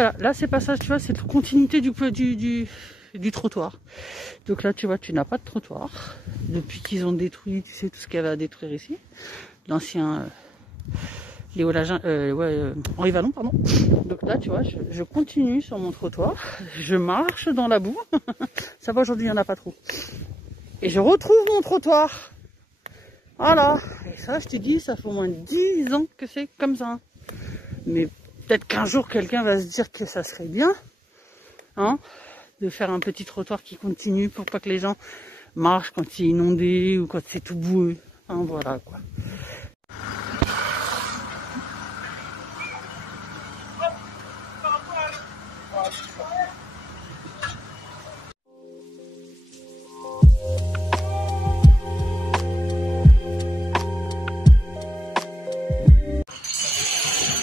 voilà, là c'est pas ça, tu vois, c'est la continuité du trottoir. Donc là, tu vois, tu n'as pas de trottoir. Depuis qu'ils ont détruit, tu sais, tout ce qu'il y avait à détruire ici. L'ancien Henri Vallon, pardon. Donc là, tu vois, je continue sur mon trottoir. Je marche dans la boue. Ça va, aujourd'hui, il n'y en a pas trop. Et je retrouve mon trottoir. Voilà. Et ça, je te dis, ça fait au moins 10 ans que c'est comme ça. Mais peut-être qu'un jour, quelqu'un va se dire que ça serait bien, hein, de faire un petit trottoir qui continue pour pas que les gens marchent quand c'est inondé ou quand c'est tout boueux. Hein, voilà, quoi.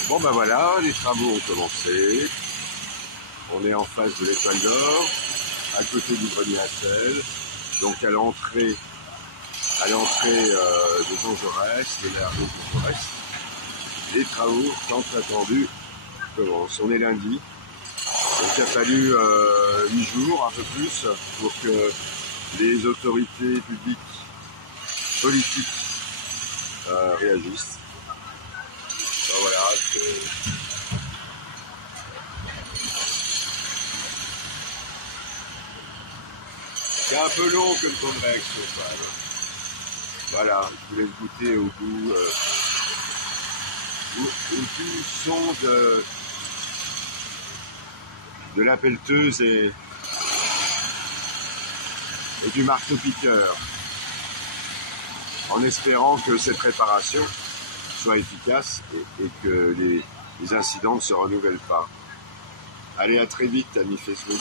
Bon ben voilà, les travaux ont commencé. On est en face de l'Étoile d'Or, à côté du grenier à sel, donc à l'entrée de Jean Jaurès, de la rue Jean Jaurès. Les travaux tant attendus commencent. On est lundi, donc il a fallu 8 jours, un peu plus, pour que les autorités publiques, politiques réagissent. Ben voilà, c'est un peu long comme temps de réaction quand même. Voilà, je vous laisse goûter au goût, au doux son de la pelleteuse et du marteau-piqueur, en espérant que cette réparation soit efficace et que les incidents ne se renouvellent pas. Allez, à très vite, amis Facebook.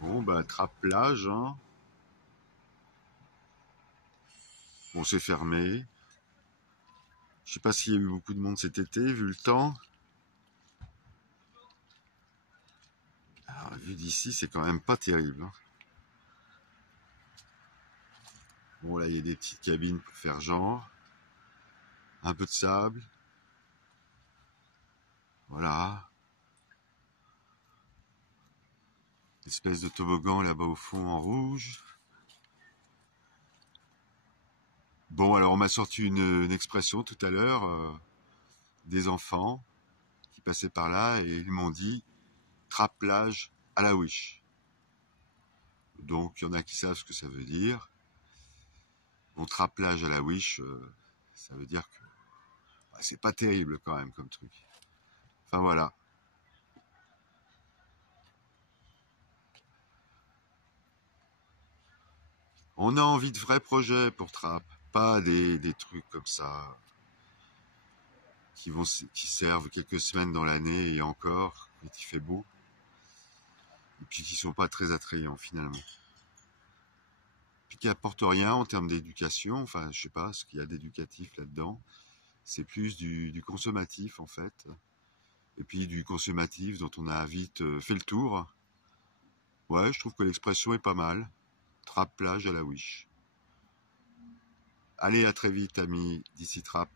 Bon, bah, Trappes-Plage, hein. Bon, c'est fermé. Je sais pas s'il y a eu beaucoup de monde cet été, vu le temps. Alors, vu d'ici, c'est quand même pas terrible, hein. Bon, là, il y a des petites cabines pour faire genre. Un peu de sable. Voilà. Espèce de toboggan là-bas au fond en rouge. Bon, alors on m'a sorti une expression tout à l'heure, des enfants qui passaient par là et ils m'ont dit « Trappes-Plage à la Wish ». Donc il y en a qui savent ce que ça veut dire. Bon, Trappes-Plage à la Wish, ça veut dire que bah, c'est pas terrible quand même comme truc. Enfin voilà. On a envie de vrais projets pour Trappes, pas des trucs comme ça qui servent quelques semaines dans l'année et encore, quand il fait beau, et puis qui sont pas très attrayants finalement. Puis qui apportent rien en termes d'éducation, enfin je sais pas ce qu'il y a d'éducatif là-dedans, c'est plus du consommatif en fait, et puis du consommatif dont on a vite fait le tour. Ouais, je trouve que l'expression est pas mal. Trappes-Plage à la Wish. Allez, à très vite, amis d'ici Trappes.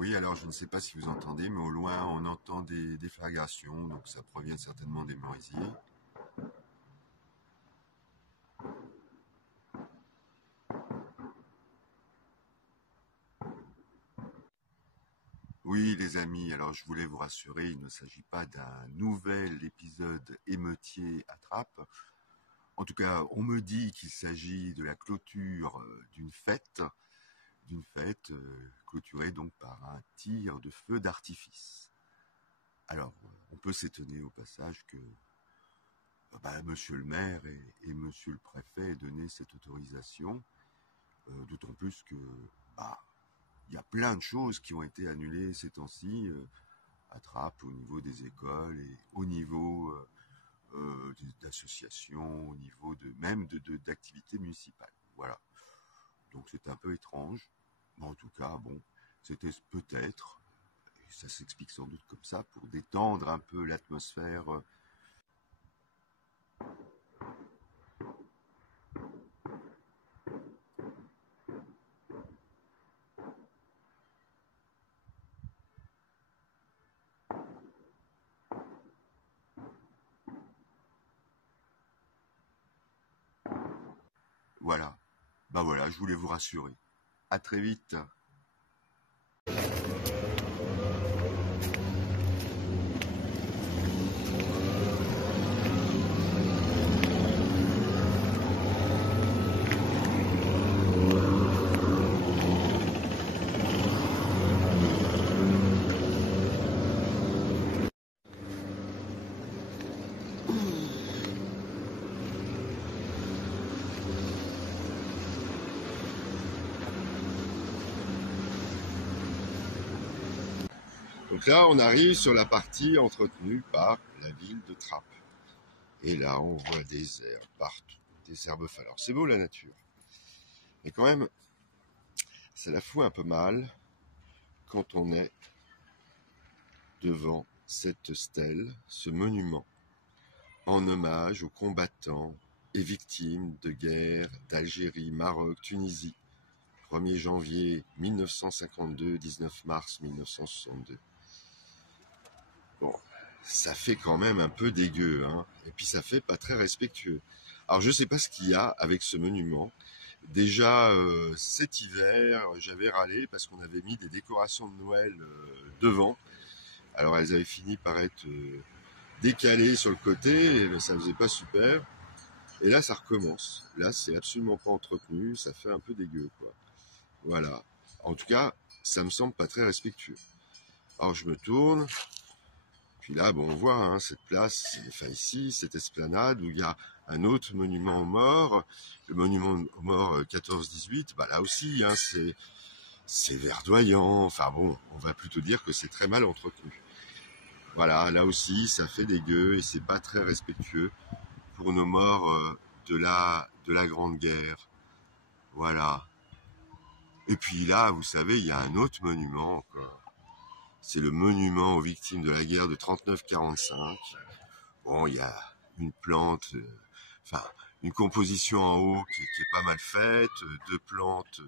Oui, alors je ne sais pas si vous entendez, mais au loin on entend des déflagrations, donc ça provient certainement des merisiers. Oui les amis, alors je voulais vous rassurer, il ne s'agit pas d'un nouvel épisode émeutier à Trappes. En tout cas, on me dit qu'il s'agit de la clôture d'une fête clôturée donc par un tir de feu d'artifice. Alors, on peut s'étonner au passage que monsieur le maire et monsieur le préfet aient donné cette autorisation, d'autant plus que il y a plein de choses qui ont été annulées ces temps-ci à Trappes, au niveau des écoles et au niveau d'associations, au niveau même d'activités municipales. Voilà. Donc c'est un peu étrange. Mais en tout cas, bon, c'était peut-être, et ça s'explique sans doute comme ça, pour détendre un peu l'atmosphère. Voilà. Voilà, je voulais vous rassurer. À très vite. Donc là, on arrive sur la partie entretenue par la ville de Trappes. Et là, on voit des herbes partout, des herbes folles. Alors, c'est beau la nature. Mais quand même, ça la fout un peu mal quand on est devant cette stèle, ce monument, en hommage aux combattants et victimes de guerre d'Algérie, Maroc, Tunisie, 1er janvier 1952, 19 mars 1962. Bon, ça fait quand même un peu dégueu, hein. Et puis ça fait pas très respectueux. Alors je sais pas ce qu'il y a avec ce monument. Déjà cet hiver, j'avais râlé parce qu'on avait mis des décorations de Noël devant. Alors elles avaient fini par être décalées sur le côté, et ça faisait pas super. Et là ça recommence. Là c'est absolument pas entretenu, ça fait un peu dégueu, quoi. Voilà. En tout cas, ça me semble pas très respectueux. Alors je me tourne. Puis là, on voit hein, cette place, enfin ici, cette esplanade où il y a un autre monument aux morts, le monument aux morts 14-18. Là aussi, hein, c'est verdoyant. Enfin bon, on va plutôt dire que c'est très mal entretenu. Voilà, là aussi, ça fait dégueu et c'est pas très respectueux pour nos morts de la Grande Guerre. Voilà. Et puis là, vous savez, il y a un autre monument encore. C'est le monument aux victimes de la guerre de 39-45. Bon, il y a une plante, une composition en haut qui est pas mal faite, deux plantes,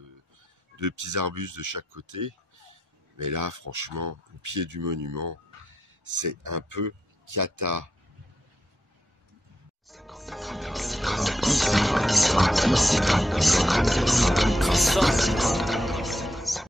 deux petits arbustes de chaque côté. Mais là, franchement, au pied du monument, c'est un peu cata.